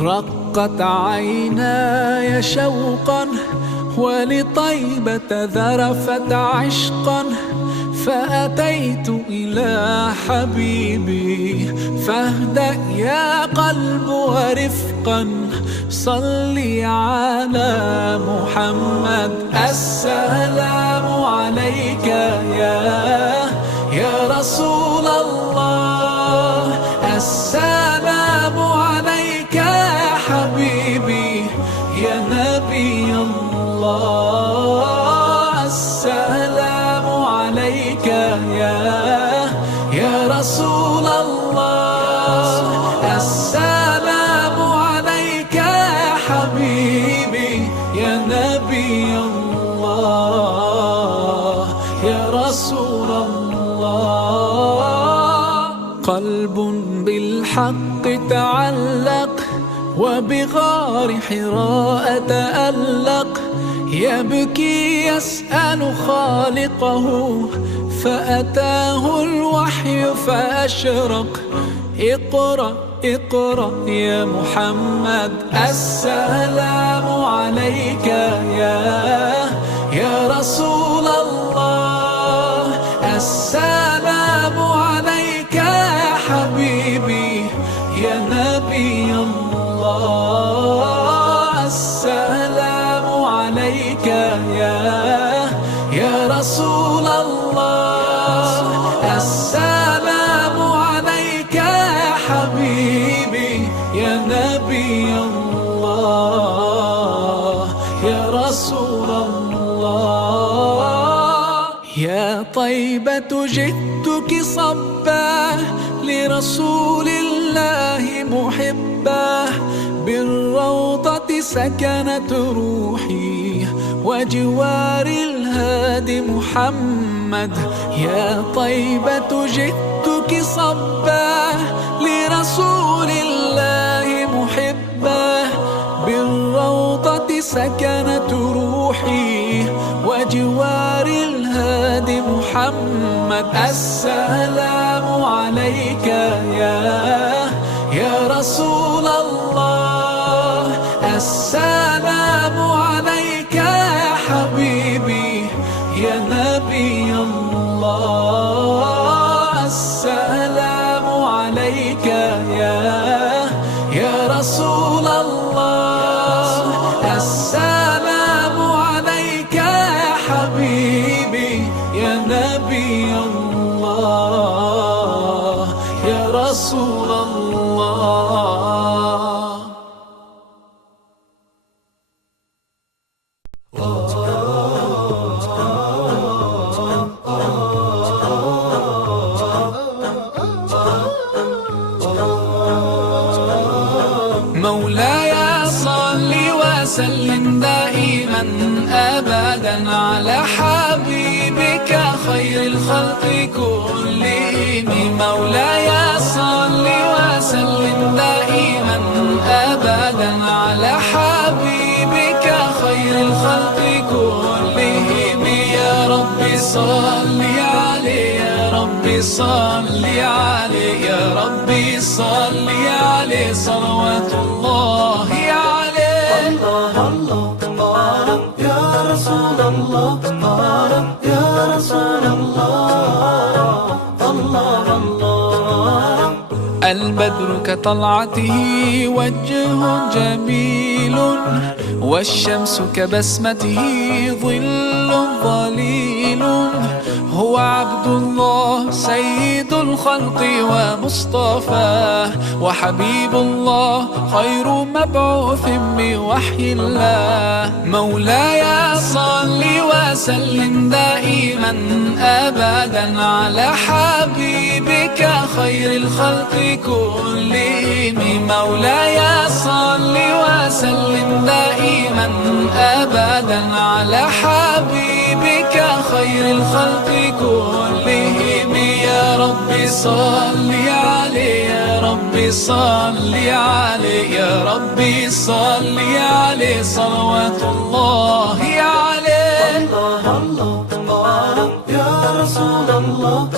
رقت عيناي شوقا ولطيبة ذرفت عشقا، فأتيت إلى حبيبي فاهدأ يا قلب ورفقا، صلي على محمد. السلام عليك يا رسول الله، السلام عليك يا حبيبي يا نبي الله، السلام عليك يا رسول الله، السلام عليك يا حبيبي يا نبي الله يا رسول الله. قلب بالحق تعلق وبغار حراء تألق، يبكي يسأل خالقه فأتاه الوحي فأشرق. اقرأ اقرأ يا محمد، السلام عليك يا رسول الله، السلام عليك يا حبيبي يا نبي الله، السلام عليك يا رسول الله، السلام عليك يا حبيبي يا نبي الله يا رسول الله. يا طيبة جئتك صبا لرسول الله محبا، بالروضة سكنت روحي وجوار الهادي محمد. يا طيبة جئتك صبا لرسول الله محبا، بالروضة سكنت روحي وجوار الهادي محمد. السلام عليك يا رسول الله، السلام عليك يا حبيبي يا نبي الله، السلام عليك يا رسول الله، السلام عليك يا حبيبي يا نبي الله يا رسول الله. مولاي صل وسلم دائما أبدا على حبيبك خير الخلق كلهم. مولاي صل وسلم دائما أبدا على حبيبك خير الخلق كلهم. يا رب صل عليه يا رب صل عليه يا رب صل عليه صلوات الله عليه. الله الله يا رسول الله يا رسول الله الله الله. البدر كطلعته وجه جميل، والشمس كبسمته ظل ظليل. هو عبد الله سيد الخلق ومصطفاه، وحبيب الله خير مبعوث بوحي الله. مولاي صل وسلم دائما أبدا على حبيبك خير الخلق كلهم. مولاي صل وسلم دائما أبدا على حبيبك خير الخلق كلهم. يا رب صل عليه ربي صل عليه، يا ربي صل عليه، صلوات الله عليه. الله الله يا رسول الله،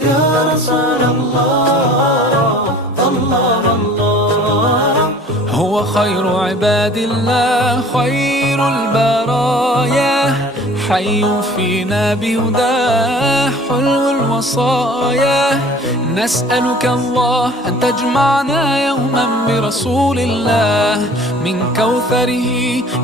يا رسول الله، الله الله. هو خير عباد الله، خير البرايا، حي فينا بهداه، حلو الوصايا. نسألك الله أن تجمعنا يوما برسول الله، من كوثره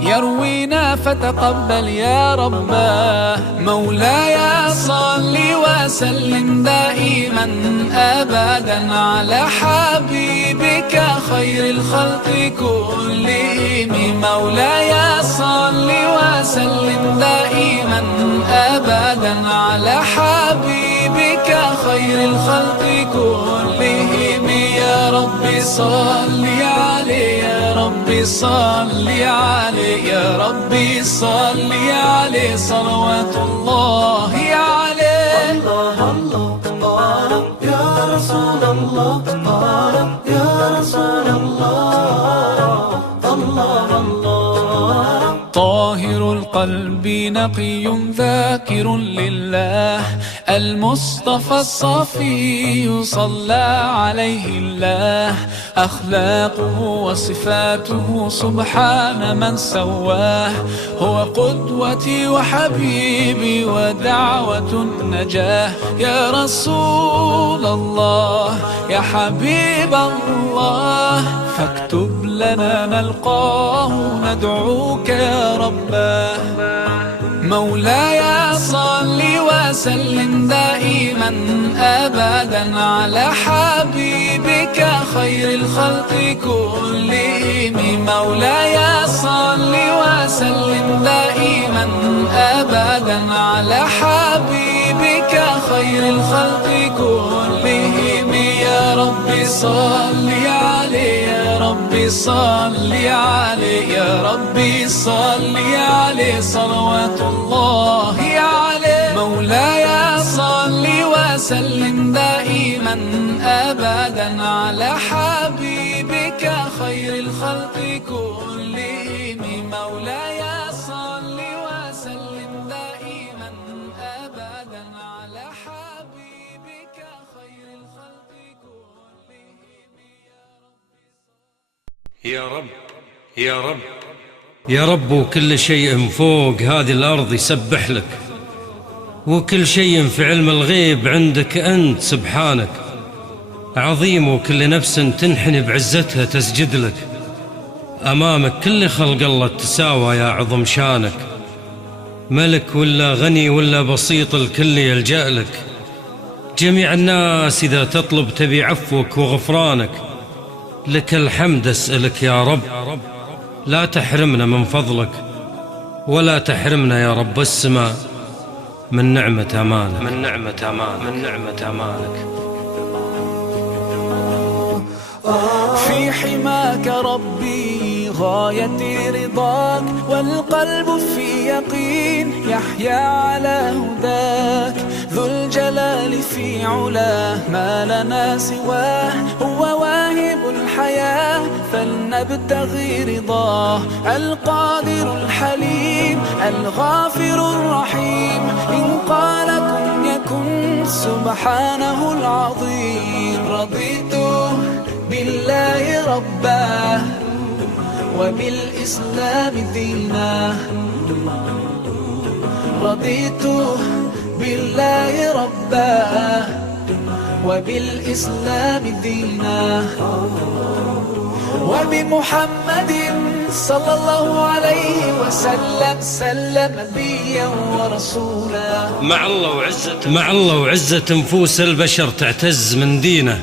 يروينا فتقبل يا رباه. مولاي صل وسلم دائما أبدا على حبيبك خير الخلق كلهم. مولاي صل وسلم دائما أبدا على حبيبك خير الخلق كلهم. يا ربي صل عليه، يا ربي صل عليه، يا ربي صل عليه، صلوات الله عليه. الله الله يا رسول الله، يا رسول الله، الله الله. طاهر القلب نقي ذاكر لله، المصطفى الصفي صلى عليه الله. أخلاقه وصفاته سبحان من سواه، هو قدوتي وحبيبي ودعوة النجاة. يا رسول الله يا حبيب الله، فاكتب لنا نلقاه ندعوك يا رباه. مولاي صل وسلم دائما أبدا على حبيبك خير الخلق كلهم. مولاي صل وسلم دائما أبدا على حبيبك خير الخلق كلهم. يا ربي صل عليه، يا ربي صل عليه، يا ربي صل عليه، صلوات الله عليه. مولاي صل وسلم دائما أبدا على حبيبك خير الخلق كلهم. مولاي صل وسلم دائما أبدا على حبيبك خير الخلق كلهم. يا رب يا رب يا رب، وكل شيء فوق هذه الأرض يسبح لك، وكل شيء في علم الغيب عندك أنت سبحانك. عظيم وكل نفس تنحني بعزتها تسجد لك، أمامك كل خلق الله تساوى يا عظم شانك. ملك ولا غني ولا بسيط الكل يلجأ لك، جميع الناس إذا تطلب تبي عفوك وغفرانك. لك الحمد أسألك يا رب، لا تحرمنا من فضلك، ولا تحرمنا يا رب السماء من نعمة أمانك، من نعمة أمانك، من نعمة أمانك. في حماك ربي غايتي رضاك، والقلب في يقين يحيا على هداك. ذو الجلال في علاه ما لنا سواه، هو واهب الحياة فلنبتغي رضاه. القادر الحليم الغافر الرحيم، إن قال كن يكن سبحانه العظيم. رضيت بالله ربا وبالإسلام دينا، رضيت بالله ربا وبالإسلام دينا، وبمحمد صلى الله عليه وسلم سلم نبيا ورسولا. مع الله وعزة نفوس البشر تعتز من دينه.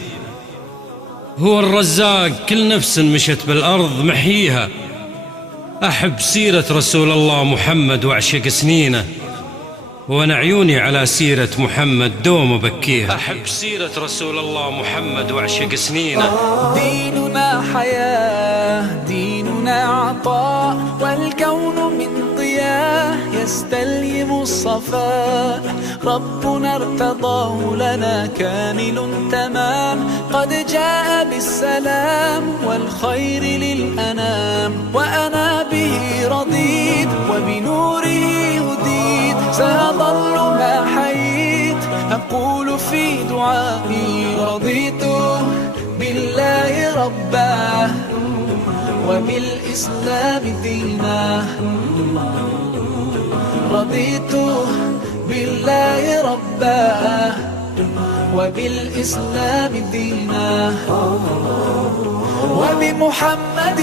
هو الرزاق كل نفس مشت بالأرض محييها. أحب سيرة رسول الله محمد وأعشق سنينه، وأنا عيوني على سيرة محمد دوم بكيها. أحب سيرة رسول الله محمد وأعشق سنينه. ديننا حياة، ديننا عطاء، والكون من ضياء الدنيا يستلهم الصفاء، ربنا ارتضاه لنا كامل تمام، قد جاء بالسلام والخير للأنام، وأنا به رضيت وبنوره هديت، سأظل ما حييت أقول في دعائي رضيت بالله ربا وبالإسلام دينا، رضيت بالله ربا وبالإسلام دينا، وبمحمد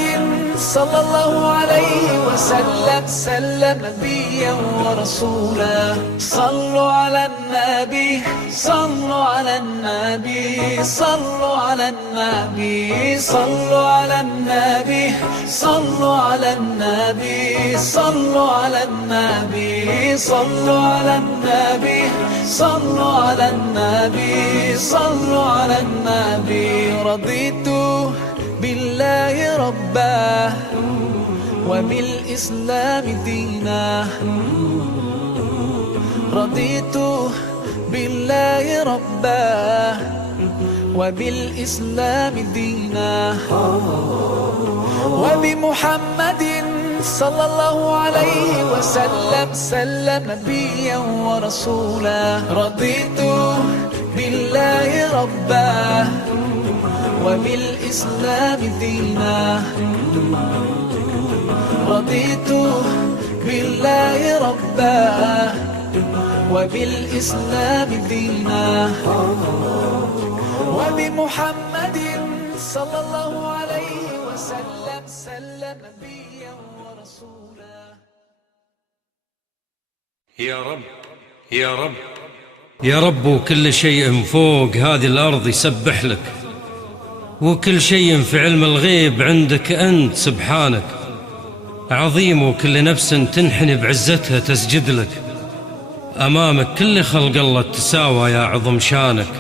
صلى الله عليه وسلم سلم نبيا ورسولا. صلوا على النبي، صلوا على النبي، صلوا على النبي، صلوا على النبي، صلوا على النبي، صلوا على النبي، صلوا على النبي، صلوا على النبي، صلوا على النبي. رضيت بالله ربا وبالإسلام دينا، رضيت بالله ربا وبالإسلام دينا، وبمحمد صلى الله عليه وسلم سلم نبيا ورسولا. رضيت بالله ربا وبالإسلام دينا، رضيت بالله ربا وبالإسلام دينا، وبمحمد صلى الله عليه وسلم سلم نبيا ورسولا. يا رب يا رب يا رب، وكل شيء فوق هذه الأرض يسبح لك، وكل شيء في علم الغيب عندك أنت سبحانك، عظيم وكل نفس تنحني بعزتها تسجد لك، أمامك كل خلق الله تساوى يا عظم شانك،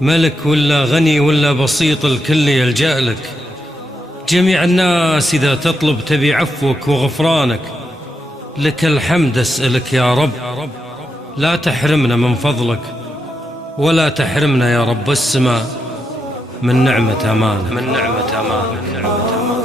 ملك ولا غني ولا بسيط الكل يلجأ لك، جميع الناس إذا تطلب تبي عفوك وغفرانك، لك الحمد أسألك يا رب، لا تحرمنا من فضلك، ولا تحرمنا يا رب السماء من نعمة أمانك، من نعمة أمانك، من نعمة أمانك.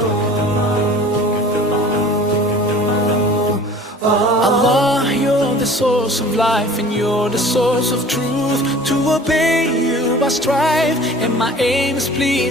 Allah, you're the source of life and you're the source of truth. To obey you I strive and my aim is pleased.